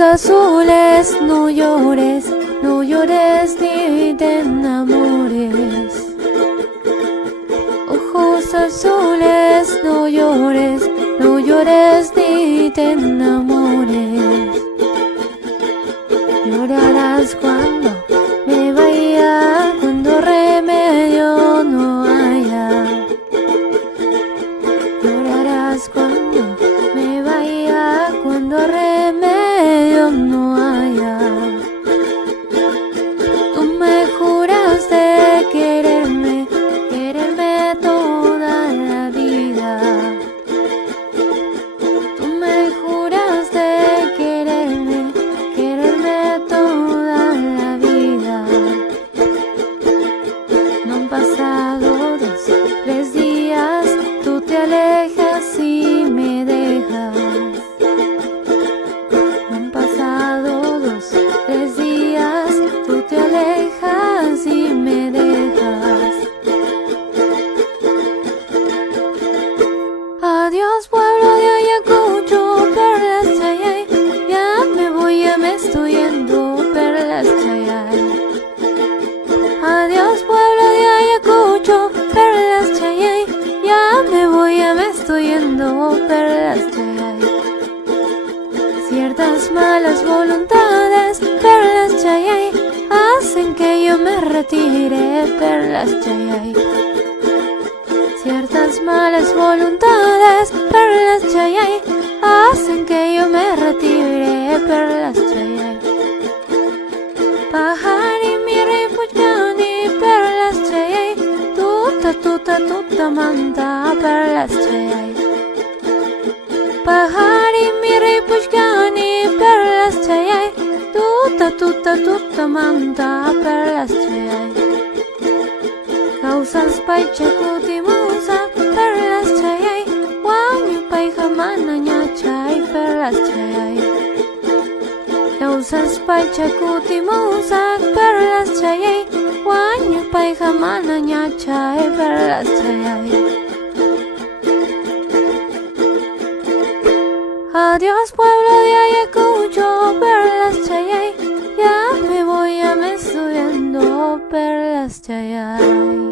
azules, no llores, no llores ni te enamores. Ojos azules, no llores, no llores ni te enamores. Llorarás cuando me vaya, cuando remedio no haya. Llorarás cuando me vaya, cuando remedio no haya. Tú me juraste quererme, quererme toda la vida. Tú me juraste quererme, quererme toda la vida. No han pasado 2, 3 días, tú te alejas y me dejas. No han pasado 2, 3 días, tú te alejas y me dejas. Adiós pueblo de Ayacucho, perlas Chayay, ya me voy, ya me estoy yendo, perlas Chayay. Adiós pueblo de Ayacucho, perlas Chayay, ya me voy, ya me estoy yendo, perlas Chayay. Ciertas malas voluntades, perlas Chayay, hacen que yo me retire, perlas Chayay. Ciertas malas voluntades, perlas Chayay, hacen que yo me retire, perlas Chayay. Pahari mire puchani, perlas Chayay, tuta manta, perlas Chayay. Pahari mire puchani, perlas Chayay, tuta manta, perlas Chayay. Causas paichakuti musa, perlas Chayay, wanyu paijamana ñachay, perlas Chayay. Causas paichakuti musa, perlas Chayay, wanyu paijamana ñachay, perlas Chayay. Adiós pueblo de Ayacucho, perlas Chayay, ya me voy, ya me estoy yendo, perlas Chayay.